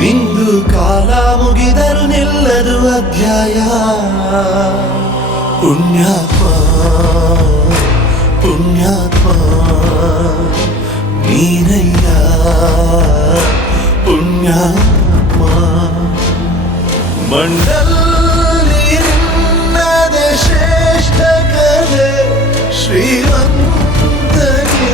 ನಿಂದು ಕಾಲ ಮುಗಿದರು ನಿಲ್ಲದು ಅಧ್ಯಾಯ ಪುಣ್ಯಾತ್ಮ ಪುಣ್ಯಾತ್ಮ ನೀನಯ್ಯ ಪುಣ್ಯಾತ್ಮ ಮಂಡಲ್